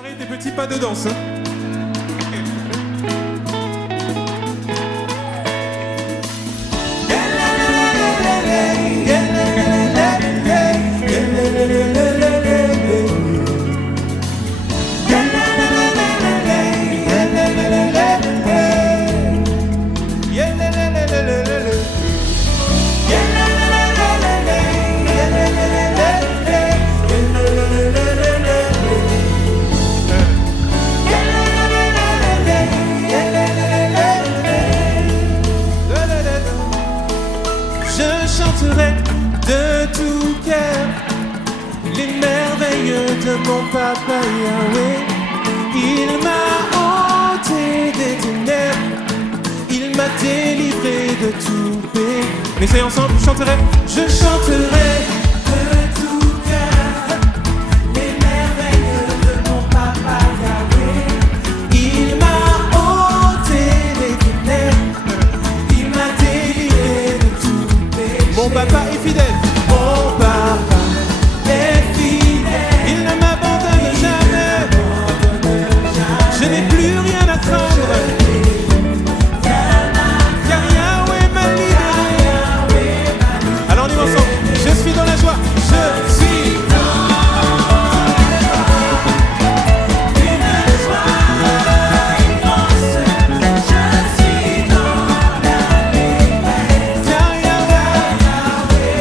Préparez des petits pas de danse. De tout cœur les merveilles de mon papa Yahweh. Il m'a ôté des ténèbres, il m'a délivré de tout péché. Essayez ensemble, vous chanterez. Je chanterai de tout cœur les merveilles de mon papa Yahweh. Il m'a ôté des ténèbres, il m'a délivré de tout péché. Mon papa est fidèle. Mon papa est fidèle. Il ne m'abandonne jamais. Je n'ai plus rien à craindre. Car Yahweh m'a libéré. Alors on y va ensemble. Je suis dans la joie. Je suis dans la joie. Une joie immense. Je suis dans la liberté. Car Yahweh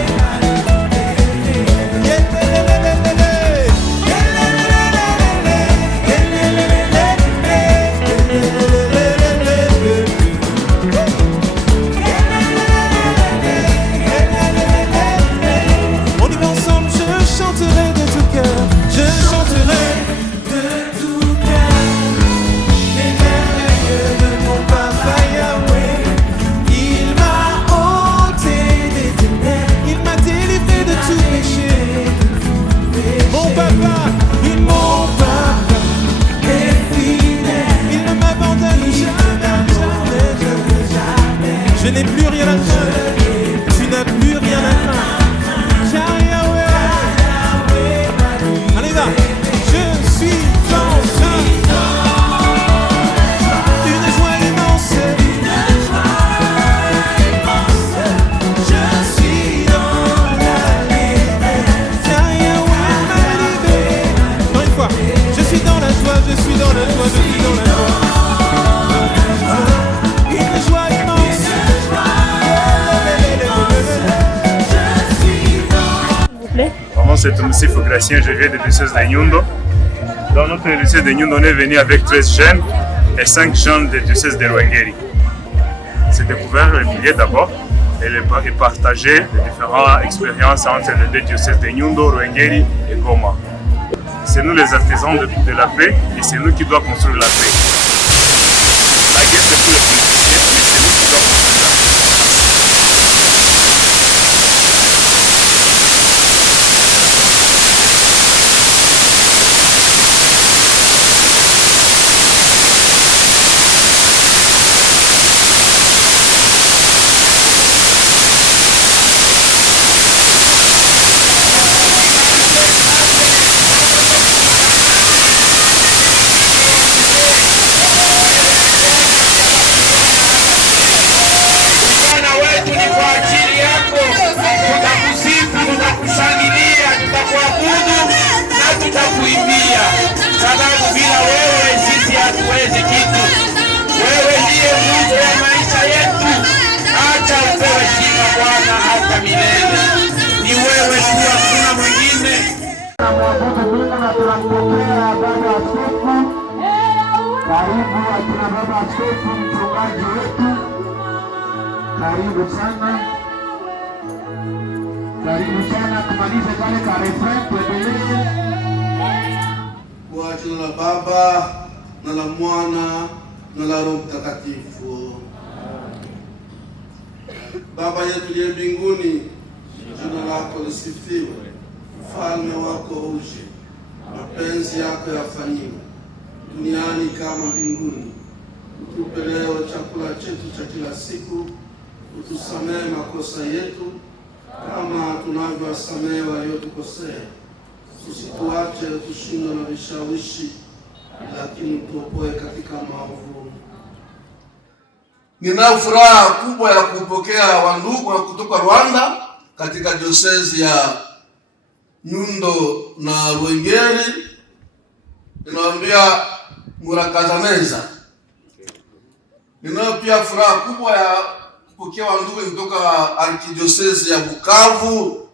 je n'ai plus rien à craindre. Tu n'as plus rien à craindre. Car Yahweh. Allez là. Je suis dans une joie immense. Je suis dans la liberté. Car Yahweh m'a libéré. Encore une fois. Je suis dans la joie. Je suis dans la joie. Je suis dans la joie. C'est Moussif Gracien, je viens du diocèse de Nyundo. Dans notre diocèse de Nyundo, on est venu avec 13 jeunes et 5 jeunes du diocèse de Rwengeri. C'est découvert le milieu d'abord et partager les différentes expériences entre les deux diocèses de Nyundo, Rwengeri et Goma. C'est nous les artisans de la paix et c'est nous qui devons construire la paix. Sababu bila wewe sisi hatuwezi kitu. Wewe ndiye Mungu wa maisha yetu. Acha upewe sifa Bwana hata milele. Ni wewe tu, hakuna mwingine. Tunamwabudu Mungu na tunampokea baba askofu. Karibu akina baba askofu, mchungaji wetu. Karibu sana. Karibu sana, tumalize kale ka refrain tuendelee. Kwa jina la Baba na la Mwana na la Roho Mtakatifu. Baba yetu aliye mbinguni, jina lako lisifiwe. Ufalme wako uje. Mapenzi yako yafanyiwe duniani kama mbinguni. Utupe leo chakula chetu cha kila siku. Utusamehe makosa yetu kama tunavyowasamehe waliotukosea. Usituache kushindwa na vishawishi, lakini utuopoe katika maovu. Ninayo furaha kubwa ya kupokea wandugu kutoka Rwanda katika diosezi ya Nyundo na Rwengeri. Ninawaambia murakazaneza. Ninayo pia furaha kubwa ya kupokea wandugu kutoka arkidiosezi ya Bukavu.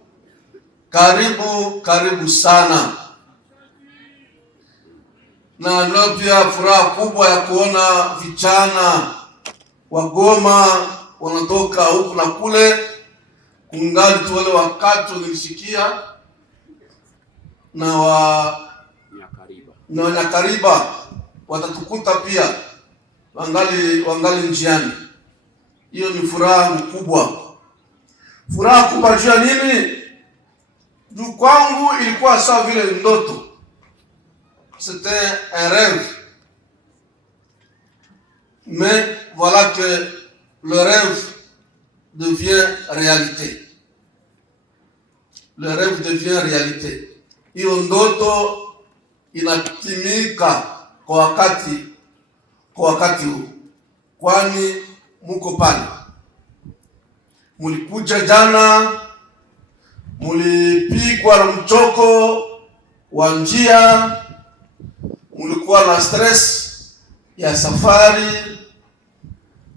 Karibu sana. Na ninayo pia furaha kubwa ya kuona vijana wa Goma wanatoka huku na kule. Kungali tu wale wakati nilisikia na Nyakariba watatukuta pia wangali njiani. Hiyo ni furaha kubwa. Furaha kubwa juu ya nini? Juu kwangu ilikuwa sawa vile ndoto. C'était un rêve. Mais voilà que le rêve devient réalité. Le rêve devient réalité. Hiyo ndoto inatimika kwa wakati huu. Kwani muko pale. Mulikuja jana, mulipigwa na mchoko wa njia, mulikuwa na stress ya safari,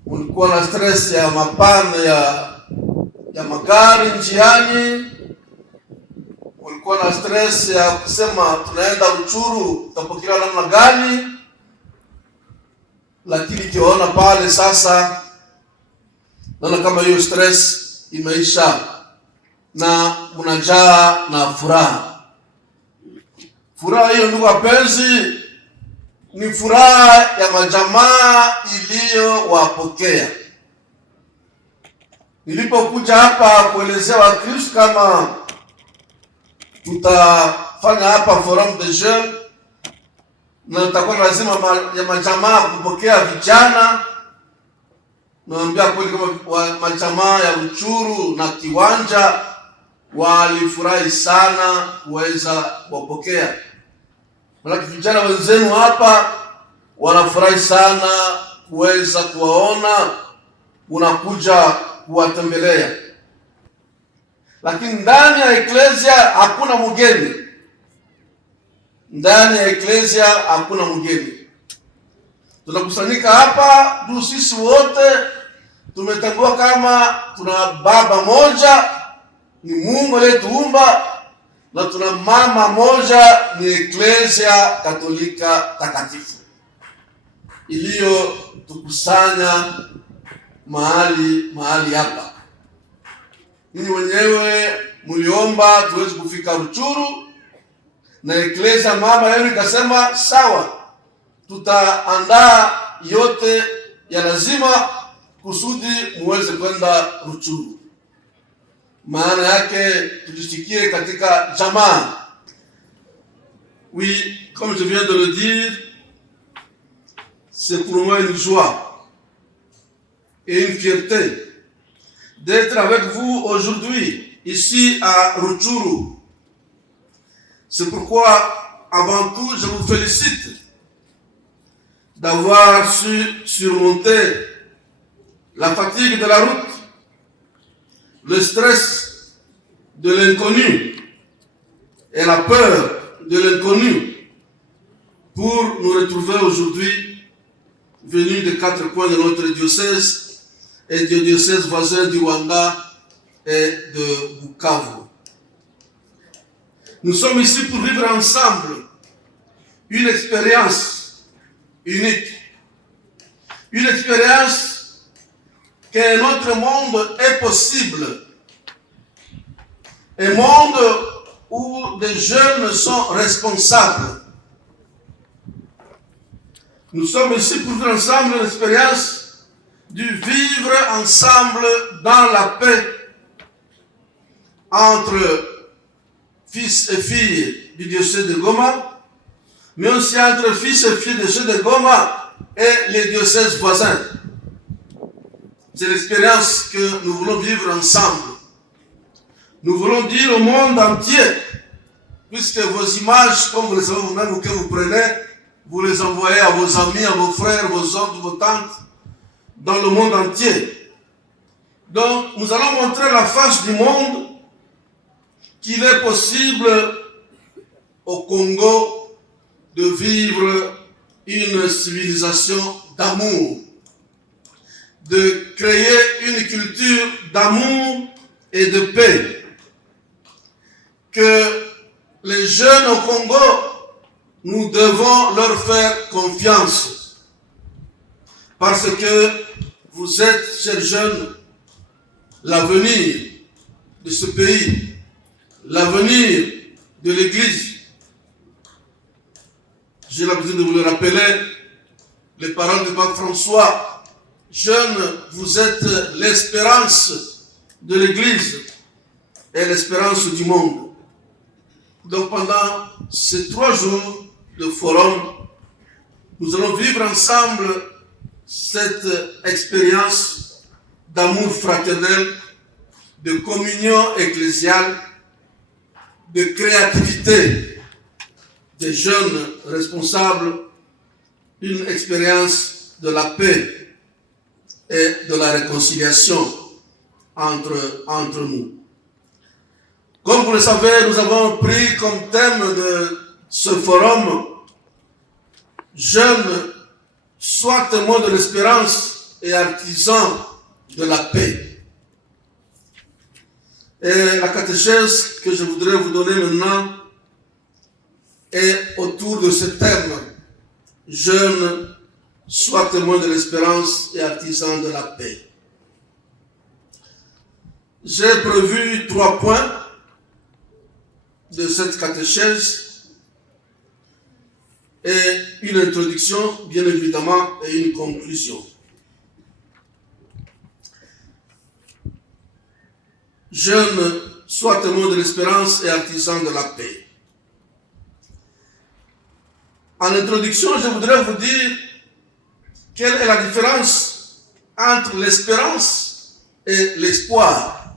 mulikuwa na stress ya mapano ya magari njiani, mulikuwa na stress ya kusema tunaenda Ruchuru tutapokelewa namna gani. Lakini kiona pale sasa, naona kama hiyo stress imeisha na mnajaa na furaha. Furaha hiyo, ndugu wapenzi, ni furaha ya majamaa iliyowapokea. Nilipokuja hapa kuelezea Wakristo kama tutafanya hapa forum de jeunes na tutakuwa lazima ya majamaa kupokea vijana, naambia kweli kama majamaa ya Ruchuru na Kiwanja walifurahi sana kuweza kuwapokea. Malaki vijana wenzenu hapa wanafurahi sana kuweza kuwaona, unakuja kuwatembelea. Lakini ndani ya eklesia hakuna mgeni. Ndani ya eklesia hakuna mgeni. Tunakusanyika hapa juu sisi wote tumetambua kama tuna baba moja, ni Mungu aliyetuumba, na tuna mama moja, ni Eklesia Katolika takatifu iliyo tukusanya mahali hapa. Ninyi wenyewe mliomba tuweze kufika Ruchuru, na Eklesia mama yenu ikasema sawa, tutaandaa yote ya lazima kusudi muweze kwenda Ruchuru. Maana yake tujisikie katika jamaa. Oui, comme je viens de le dire, c'est pour moi une joie et une fierté d'être avec vous aujourd'hui, ici à Ruchuru. C'est pourquoi, avant tout, je vous félicite d'avoir su surmonter la fatigue de la route, le stress de l'inconnu et la peur de l'inconnu pour nous retrouver aujourd'hui venus des 4 coins de notre diocèse et des diocèses voisins du Rwanda et de Bukavu. Nous sommes ici pour vivre ensemble une expérience unique, une expérience que notre monde est possible, un monde où des jeunes sont responsables. Nous sommes ici pour vivre ensemble une expérience du vivre ensemble dans la paix entre fils et filles du diocèse de Goma, mais aussi entre fils et filles du diocèse de Goma et les diocèses voisins. C'est l'expérience que nous voulons vivre ensemble. Nous voulons dire au monde entier, puisque vos images, comme vous le savez vous-même ou que vous prenez, vous les envoyez à vos amis, à vos frères, vos oncles, vos tantes, dans le monde entier. Donc, nous allons montrer la face du monde qu'il est possible au Congo de vivre une civilisation d'amour, de créer une culture d'amour et de paix. Que les jeunes au Congo, nous devons leur faire confiance. Parce que vous êtes, chers jeunes, l'avenir de ce pays, l'avenir de l'Église. J'ai l'habitude de vous le rappeler, les paroles du pape François. Jeunes, vous êtes l'espérance de l'Église et l'espérance du monde. Donc pendant ces 3 jours de forum, nous allons vivre ensemble cette expérience d'amour fraternel, de communion ecclésiale, de créativité des jeunes responsables, une expérience de la paix et de la réconciliation entre nous. Comme vous le savez, nous avons pris comme thème de ce forum « Jeunes, soient témoins de l'espérance et artisans de la paix ». Et la catéchèse que je voudrais vous donner maintenant est autour de ce thème « Jeunes, soient témoins de l'espérance et artisans de la paix ». J'ai prévu 3 points de cette catéchèse et une introduction, bien évidemment, et une conclusion. Jeunes, soient témoins de l'espérance et artisans de la paix. En introduction, je voudrais vous dire quelle est la différence entre l'espérance et l'espoir.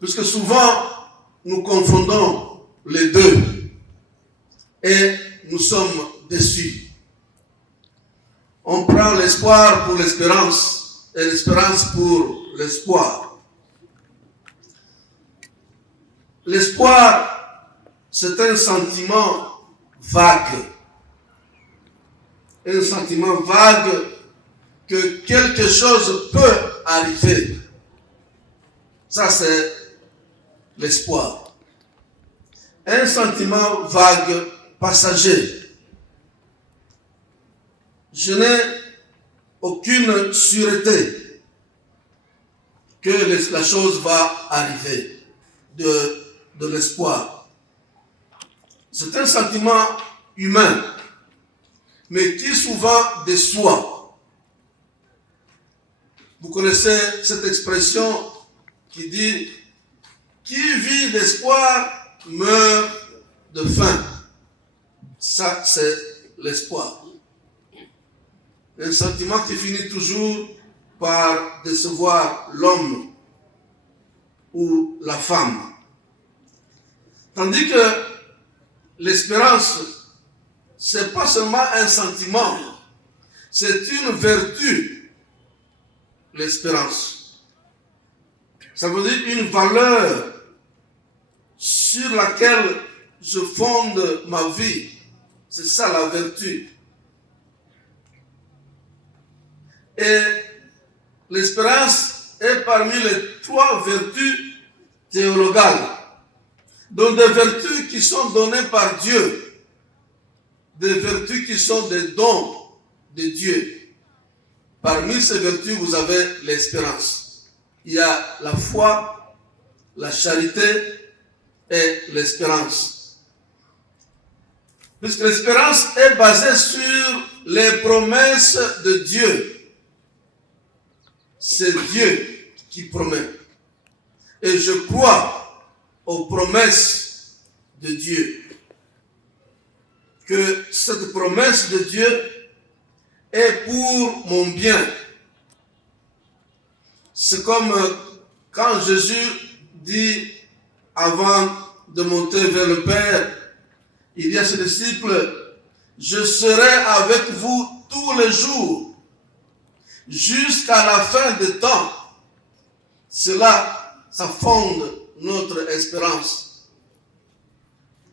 Puisque souvent, nous confondons les deux et nous sommes déçus. On prend l'espoir pour l'espérance et l'espérance pour l'espoir. L'espoir, c'est un sentiment vague. Un sentiment vague que quelque chose peut arriver. Ça, c'est l'espoir. Un sentiment vague, passager. Je n'ai aucune sûreté que la chose va arriver de l'espoir. C'est un sentiment humain, mais qui souvent déçoit. Vous connaissez cette expression qui dit « Qui vit d'espoir meurt de faim ». Ça, c'est l'espoir. Un sentiment qui finit toujours par décevoir l'homme ou la femme. Tandis que l'espérance, c'est pas seulement un sentiment, c'est une vertu, l'espérance. Ça veut dire une valeur sur laquelle je fonde ma vie. C'est ça la vertu. Et l'espérance est parmi les 3 vertus théologales. Donc des vertus qui sont données par Dieu. Des vertus qui sont des dons de Dieu. Parmi ces vertus, vous avez l'espérance. Il y a la foi, la charité et l'espérance. Puisque l'espérance est basée sur les promesses de Dieu. C'est Dieu qui promet. Et je crois aux promesses de Dieu. Que cette promesse de Dieu est pour mon bien. C'est comme quand Jésus dit, avant de monter vers le Père, il dit à ses disciples, je serai avec vous tous les jours, jusqu'à la fin des temps. Cela, ça fonde notre espérance.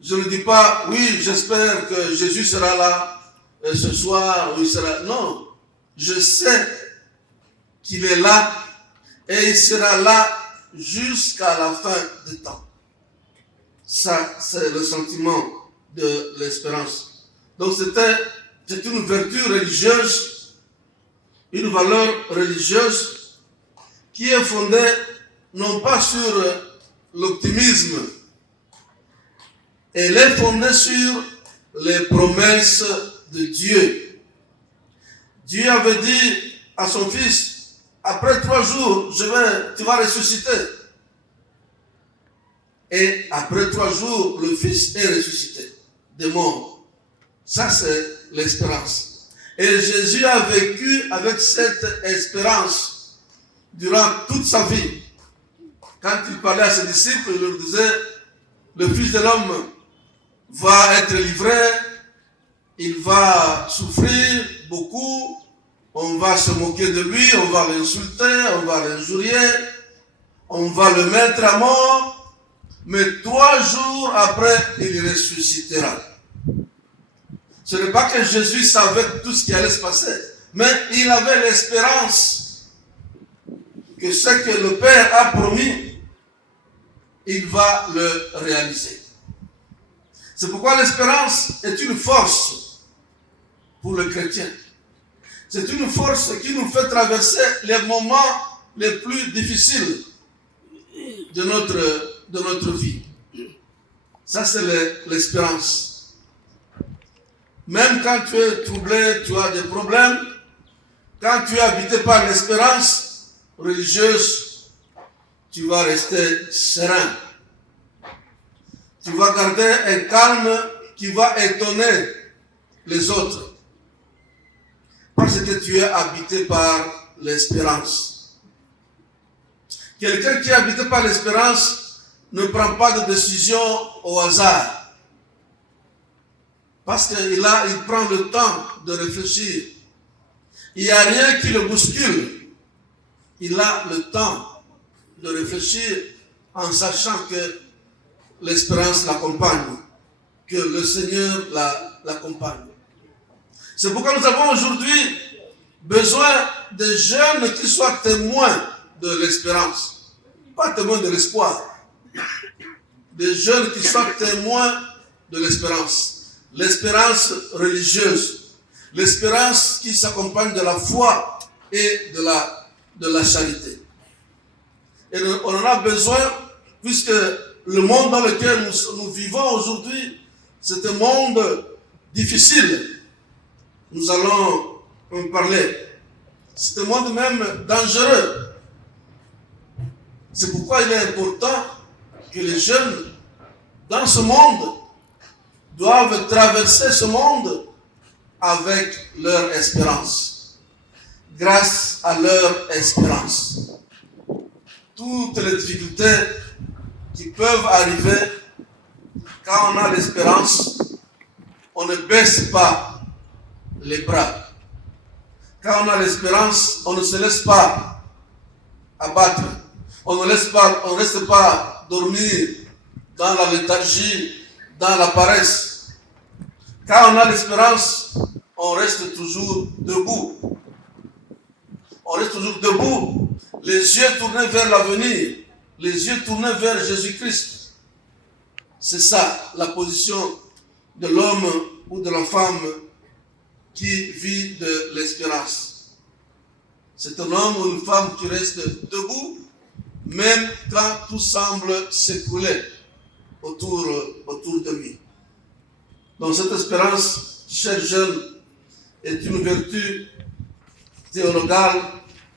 Je ne dis pas, oui, j'espère que Jésus sera là ce soir, ou il sera... Non, je sais qu'il est là et il sera là jusqu'à la fin des temps. Ça, c'est le sentiment de l'espérance. Donc c'est une vertu religieuse, une valeur religieuse qui est fondée non pas sur l'optimisme, elle est fondée sur les promesses de Dieu. Dieu avait dit à son fils, après 3 jours, tu vas ressusciter. Et après 3 jours, le fils est ressuscité des morts. Ça, c'est l'espérance. Et Jésus a vécu avec cette espérance durant toute sa vie. Quand il parlait à ses disciples, il leur disait, le Fils de l'homme va être livré, il va souffrir beaucoup, on va se moquer de lui, on va l'insulter, on va l'injurier, on va le mettre à mort, mais 3 jours après, il ressuscitera. Ce n'est pas que Jésus savait tout ce qui allait se passer, mais il avait l'espérance que ce que le Père a promis, il va le réaliser. C'est pourquoi l'espérance est une force pour le chrétien. C'est une force qui nous fait traverser les moments les plus difficiles de notre vie. Ça, c'est l'espérance. Même quand tu es troublé, tu as des problèmes, quand tu es habité par l'espérance religieuse, tu vas rester serein. Tu vas garder un calme qui va étonner les autres. Parce que tu es habité par l'espérance. Quelqu'un qui est habité par l'espérance ne prend pas de décision au hasard. Parce qu'il prend le temps de réfléchir. Il n'y a rien qui le bouscule. Il a le temps de réfléchir en sachant que l'espérance l'accompagne, que le Seigneur l'accompagne. C'est pourquoi nous avons aujourd'hui besoin de jeunes qui soient témoins de l'espérance, pas témoins de l'espoir. Des jeunes qui soient témoins de l'espérance. L'espérance religieuse, l'espérance qui s'accompagne de la foi et de la charité. Et on en a besoin puisque le monde dans lequel nous vivons aujourd'hui, c'est un monde difficile. Nous allons en parler. C'est un monde même dangereux. C'est pourquoi il est important que les jeunes, dans ce monde, doivent traverser ce monde avec leur espérance. Grâce à leur espérance. Toutes les difficultés qui peuvent arriver, quand on a l'espérance, on ne baisse pas les bras. Quand on a l'espérance, on ne se laisse pas abattre. On ne reste pas dormir dans la léthargie, dans la paresse. Quand on a l'espérance, on reste toujours debout. On reste toujours debout, les yeux tournés vers l'avenir, les yeux tournés vers Jésus-Christ. C'est ça la position de l'homme ou de la femme qui vit de l'espérance. C'est un homme ou une femme qui reste debout, même quand tout semble s'écrouler autour de lui. Donc cette espérance, chers jeunes, est une vertu théologale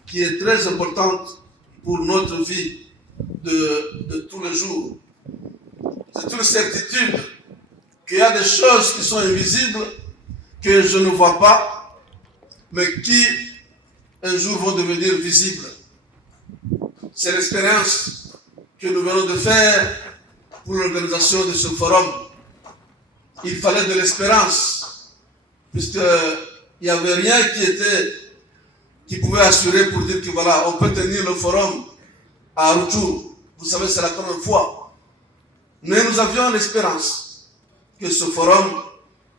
qui est très importante pour notre vie de tous les jours. C'est une certitude qu'il y a des choses qui sont invisibles, que je ne vois pas, mais qui un jour vont devenir visibles. C'est l'expérience que nous venons de faire pour l'organisation de ce forum. Il fallait de l'espérance puisqu'il n'y avait rien qui pouvait assurer pour dire que voilà, on peut tenir le forum à Rutshuru. Vous savez, c'est la première fois. Mais nous avions l'espérance que ce forum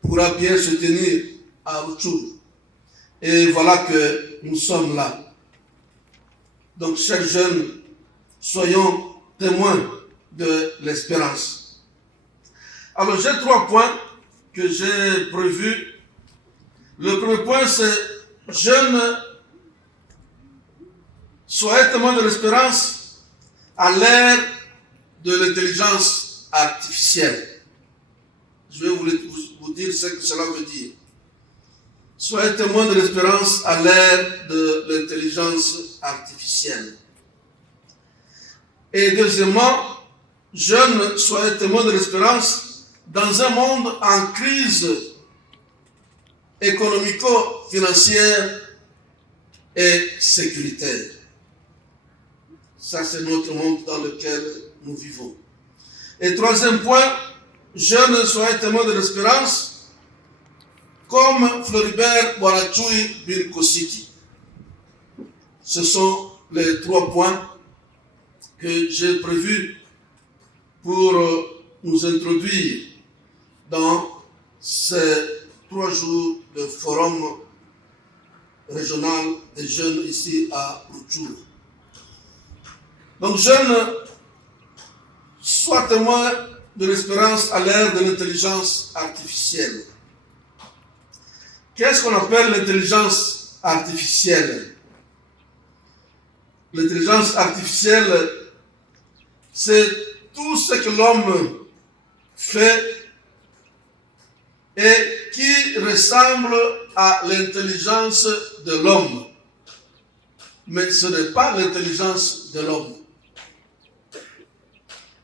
pourra bien se tenir à Rutshuru. Et voilà que nous sommes là. Donc, chers jeunes, soyons témoins de l'espérance. Alors, j'ai 3 points que j'ai prévus. Le premier point, c'est jeunes, soyez témoins de l'espérance à l'ère de l'intelligence artificielle. Je vais vous dire ce que cela veut dire. Soyez témoins de l'espérance à l'ère de l'intelligence artificielle. Et deuxièmement, jeunes, soyez témoins de l'espérance dans un monde en crise économico-financière et sécuritaire. Ça, c'est notre monde dans lequel nous vivons. Et troisième point, jeunes, soyez témoins de l'espérance comme Floribert Boaratchoui Birkositi. Ce sont les 3 points que j'ai prévus pour nous introduire dans ces 3 jours de forum régional des jeunes ici à Rutshuru. Donc, jeunes, soient témoins de l'espérance à l'ère de l'intelligence artificielle. Qu'est-ce qu'on appelle l'intelligence artificielle? L'intelligence artificielle, c'est tout ce que l'homme fait et qui ressemble à l'intelligence de l'homme. Mais ce n'est pas l'intelligence de l'homme.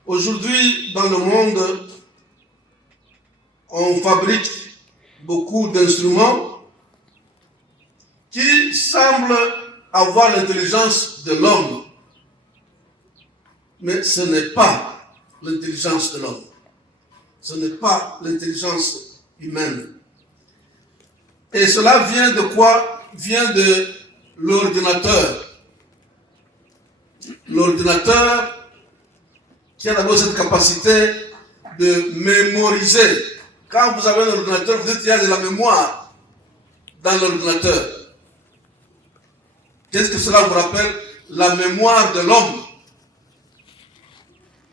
Aujourd'hui, dans le monde, on fabrique beaucoup d'instruments qui semblent avoir l'intelligence de l'homme. Mais ce n'est pas l'intelligence de l'homme. Ce n'est pas l'intelligence humaine. Et cela vient de quoi? Vient de l'ordinateur. L'ordinateur qui a d'abord cette capacité de mémoriser. Quand vous avez un ordinateur, vous dites qu'il y a de la mémoire dans l'ordinateur. Qu'est-ce que cela vous rappelle? La mémoire de l'homme.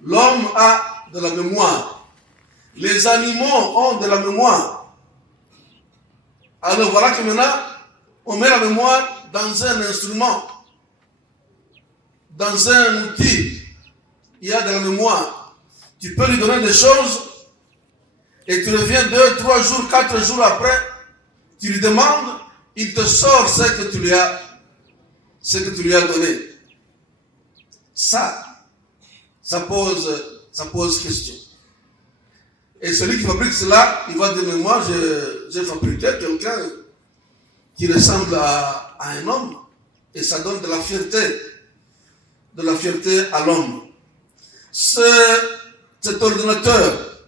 L'homme a de la mémoire. Les animaux ont de la mémoire. Alors voilà que maintenant, on met la mémoire dans un instrument, dans un outil. Il y a de la mémoire. Tu peux lui donner des choses et tu reviens 2, 3 jours, 4 jours après, tu lui demandes, il te sort ce que tu lui as donné. Ça pose question. Et celui qui fabrique cela, il va dire, mais moi, j'ai fabriqué quelqu'un qui ressemble à un homme. Et ça donne de la fierté à l'homme. Cet ordinateur,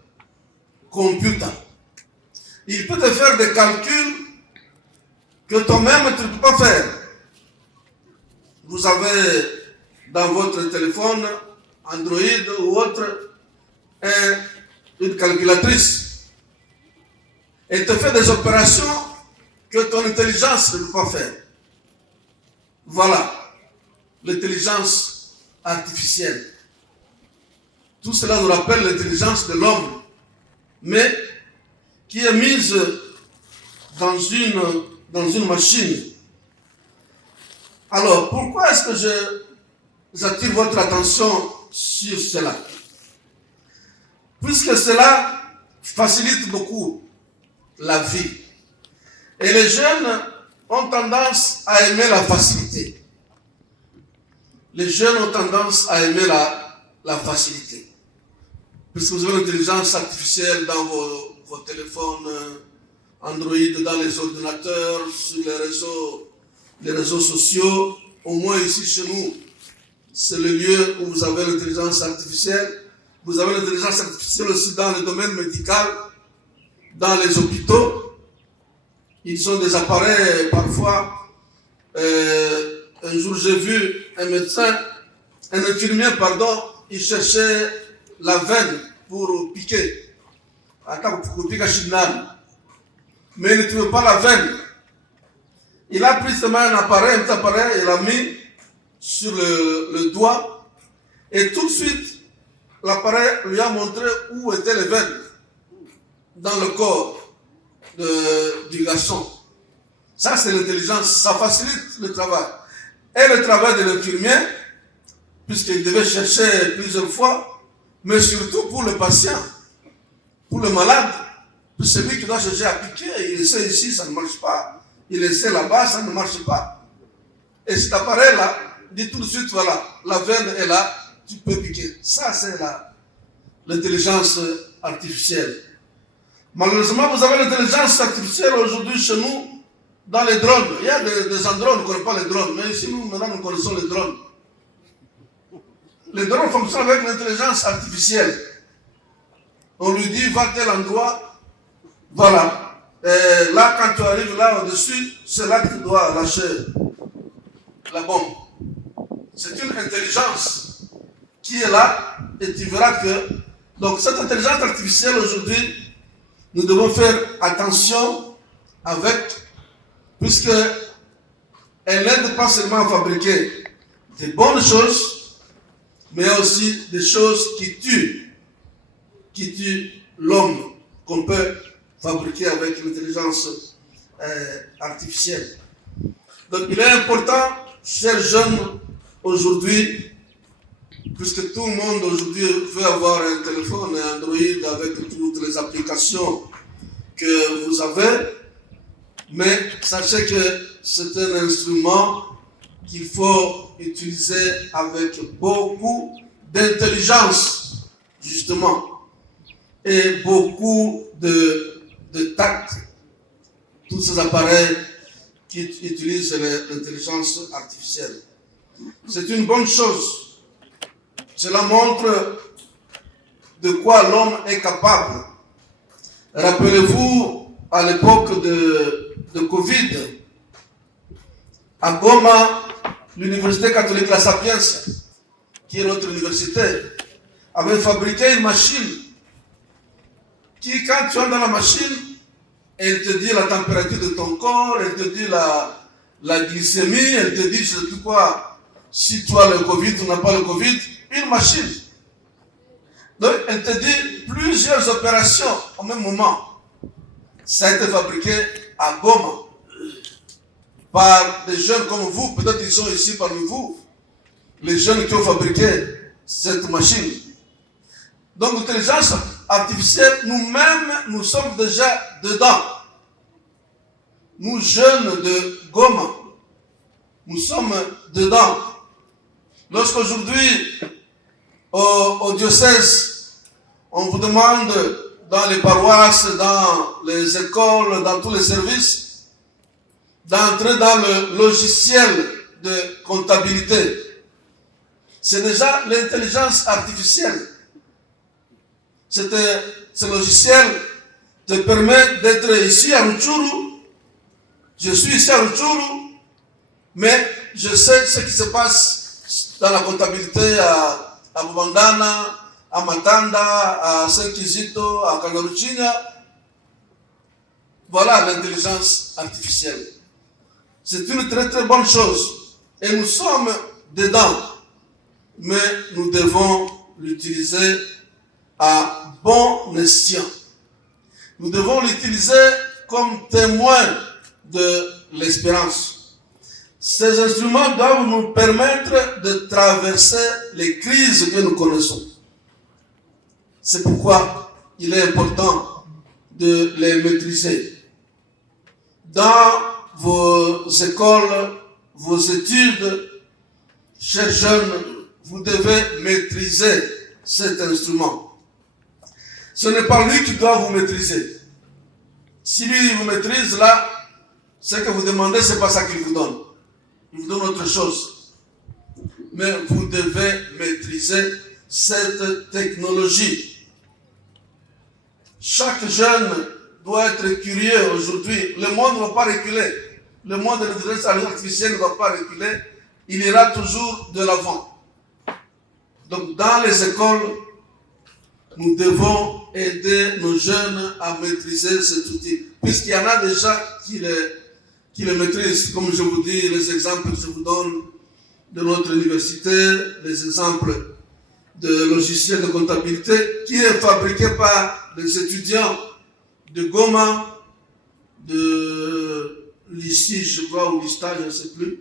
computer, il peut te faire des calculs que toi-même tu ne peux pas faire. Vous avez dans votre téléphone, Android ou autre, une calculatrice. Elle te fait des opérations que ton intelligence ne peut pas faire. Voilà l'intelligence artificielle. Tout cela nous rappelle l'intelligence de l'homme, mais qui est mise dans une machine. Alors, pourquoi est-ce que j'attire votre attention sur cela? Puisque cela facilite beaucoup la vie. Et les jeunes ont tendance à aimer la facilité. Les jeunes ont tendance à aimer la facilité. Puisque vous avez l'intelligence artificielle dans vos téléphones Android, dans les ordinateurs, sur les réseaux sociaux, au moins ici chez nous, c'est le lieu où vous avez l'intelligence artificielle. Vous avez l'intelligence artificielle aussi dans le domaine médical, dans les hôpitaux. Ils ont des appareils parfois. Un jour, j'ai vu un infirmier, il cherchait la veine pour piquer. Pour piquer mais il ne trouvait pas la veine. Il a pris seulement un petit appareil, il l'a mis sur le doigt, et tout de suite, l'appareil lui a montré où étaient les veines dans le corps du garçon. Ça, c'est l'intelligence, ça facilite le travail. Et le travail de l'infirmier, puisqu'il devait chercher plusieurs fois, mais surtout pour le patient, pour le malade, pour celui qui doit chercher à piquer, il essaie ici, ça ne marche pas. Il essaie là-bas, ça ne marche pas. Et cet appareil-là dit tout de suite, voilà, la veine est là, tu peux piquer. Ça, c'est l'intelligence artificielle. Malheureusement, vous avez l'intelligence artificielle aujourd'hui chez nous, dans les drones. Il y a des endroits où on ne connaît pas les drones, mais ici, nous, maintenant, nous connaissons les drones. Les drones fonctionnent avec l'intelligence artificielle. On lui dit, va à tel endroit, voilà. Et là, quand tu arrives là au-dessus, c'est là que tu dois lâcher la bombe. C'est une intelligence qui est là, et tu verras que... Donc, cette intelligence artificielle, aujourd'hui, nous devons faire attention avec, puisque elle n'aide pas seulement à fabriquer des bonnes choses, mais aussi des choses qui tuent l'homme, qu'on peut fabriquer avec l'intelligence artificielle. Donc il est important, chers jeunes, aujourd'hui, puisque tout le monde aujourd'hui veut avoir un téléphone Android avec toutes les applications que vous avez, mais sachez que c'est un instrument qu'il faut utiliser avec beaucoup d'intelligence, justement, et beaucoup de tact. Tous ces appareils qui utilisent l'intelligence artificielle. C'est une bonne chose. Cela montre de quoi l'homme est capable. Rappelez-vous, à l'époque de Covid, à Goma, l'université catholique La Sapienza, qui est notre université, avait fabriqué une machine qui, quand tu entres dans la machine, elle te dit la température de ton corps, elle te dit la glycémie, elle te dit, je sais plus quoi, si tu as le Covid ou n'as pas le Covid, une machine. Donc, elle te dit plusieurs opérations au même moment. Ça a été fabriqué à Goma par des jeunes comme vous, peut-être ils sont ici parmi vous, les jeunes qui ont fabriqué cette machine. Donc, l'intelligence artificielle, nous-mêmes, nous sommes déjà dedans. Nous, jeunes de Goma, nous sommes dedans. Lorsqu'aujourd'hui, au diocèse, on vous demande dans les paroisses, dans les écoles, dans tous les services, d'entrer dans le logiciel de comptabilité. C'est déjà l'intelligence artificielle. Ce logiciel te permet d'être ici à Rutshuru. Je suis ici à Rutshuru, mais je sais ce qui se passe dans la comptabilité à Bubandana, à Matanda, à Saint-Kizito, à Kangaruchinya. Voilà l'intelligence artificielle. C'est une très très bonne chose. Et nous sommes dedans. Mais nous devons l'utiliser à bon escient. Nous devons l'utiliser comme témoin de l'espérance. Ces instruments doivent nous permettre de traverser les crises que nous connaissons. C'est pourquoi il est important de les maîtriser. Dans vos écoles, vos études, chers jeunes, vous devez maîtriser cet instrument. Ce n'est pas lui qui doit vous maîtriser. Si lui vous maîtrise, là, ce que vous demandez, ce n'est pas ça qu'il vous donne. Il vous donne autre chose. Mais vous devez maîtriser cette technologie. Chaque jeune doit être curieux aujourd'hui. Le monde ne va pas reculer. Le monde de l'intelligence artificielle ne va pas reculer. Il ira toujours de l'avant. Donc dans les écoles, nous devons aider nos jeunes à maîtriser cet outil. Puisqu'il y en a déjà qui le maîtrisent. Comme je vous dis, les exemples que je vous donne de notre université, les exemples de logiciels de comptabilité qui est fabriqué par les étudiants de Goma, de l'ICI, je crois, ou l'ISTA, je ne sais plus.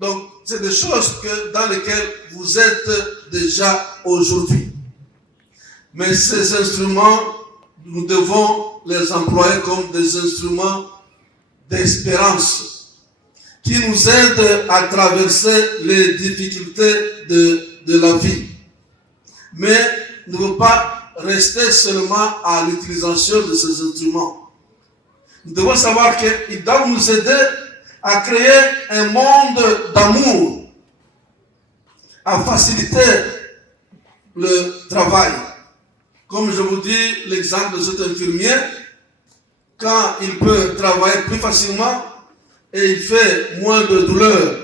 Donc, c'est des choses dans lesquelles vous êtes déjà aujourd'hui. Mais ces instruments, nous devons les employer comme des instruments d'espérance qui nous aident à traverser les difficultés de la vie. Mais ne veut pas rester seulement à l'utilisation de ces instruments. Nous devons savoir qu'ils doivent nous aider à créer un monde d'amour, à faciliter le travail. Comme je vous dis, l'exemple de cet infirmier, quand il peut travailler plus facilement et il fait moins de douleur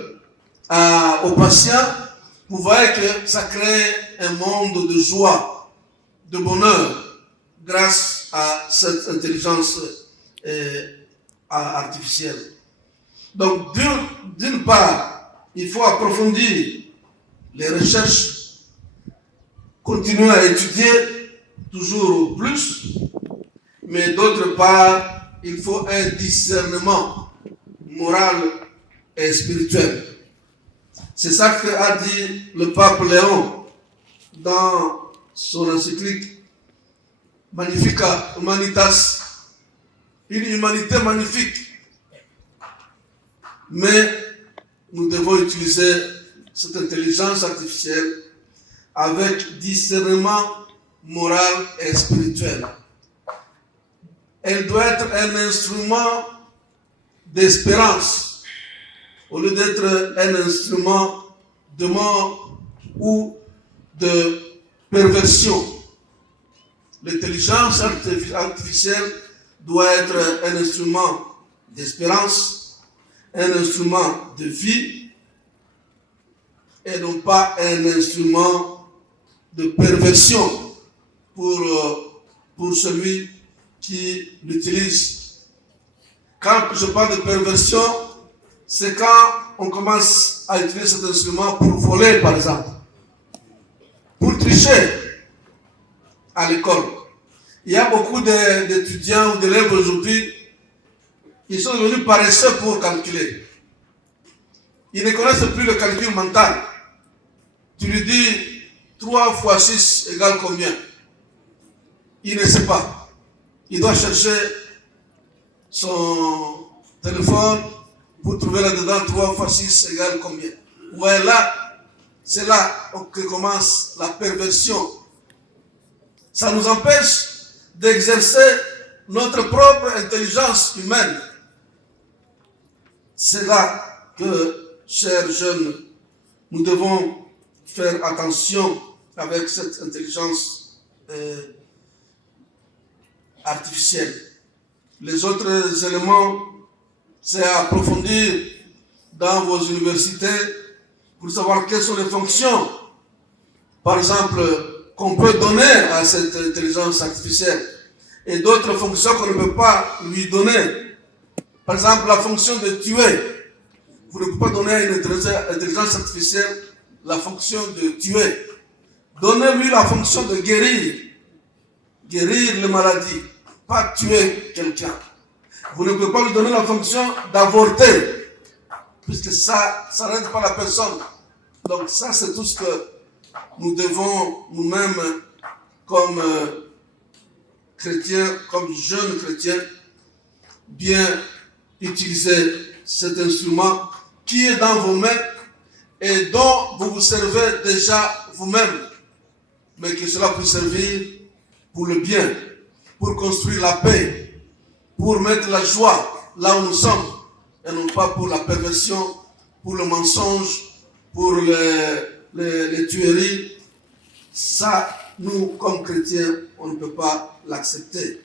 aux patients, vous voyez que ça crée un monde de joie, de bonheur, grâce à cette intelligence artificielle. Donc, d'une part, il faut approfondir les recherches, continuer à étudier toujours plus, mais d'autre part, il faut un discernement moral et spirituel. C'est ça qu'a dit le pape Léon dans son encyclique Magnificat Humanitas, une humanité magnifique. Mais nous devons utiliser cette intelligence artificielle avec discernement moral et spirituel. Elle doit être un instrument d'espérance au lieu d'être un instrument de mort ou de perversion. L'intelligence artificielle doit être un instrument d'espérance, un instrument de vie et non pas un instrument de perversion pour celui qui l'utilise. Quand je parle de perversion, c'est quand on commence à utiliser cet instrument pour voler, par exemple, pour tricher à l'école. Il y a beaucoup d'étudiants ou d'élèves aujourd'hui, ils sont devenus paresseux pour calculer. Ils ne connaissent plus le calcul mental. Tu lui dis 3 fois 6 égale combien? Il ne sait pas. Il doit chercher son téléphone pour trouver là-dedans 3 fois 6 égale combien. Ouais, là, c'est là que commence la perversion. Ça nous empêche d'exercer notre propre intelligence humaine. C'est là que, chers jeunes, nous devons faire attention avec cette intelligence artificielle. Les autres éléments, c'est à approfondir dans vos universités pour savoir quelles sont les fonctions, par exemple, qu'on peut donner à cette intelligence artificielle et d'autres fonctions qu'on ne peut pas lui donner. Par exemple, la fonction de tuer. Vous ne pouvez pas donner à une intelligence artificielle la fonction de tuer. Donnez-lui la fonction de guérir. Guérir les maladies, pas tuer quelqu'un. Vous ne pouvez pas lui donner la fonction d'avorter, puisque ça n'aide pas la personne. Donc ça, c'est tout ce que nous devons nous-mêmes, comme chrétiens, comme jeunes chrétiens, bien utiliser cet instrument qui est dans vos mains et dont vous vous servez déjà vous-même, mais que cela puisse servir pour le bien, pour construire la paix, pour mettre la joie là où nous sommes, et non pas pour la perversion, pour le mensonge, pour les tueries. Ça, nous, comme chrétiens, on ne peut pas l'accepter.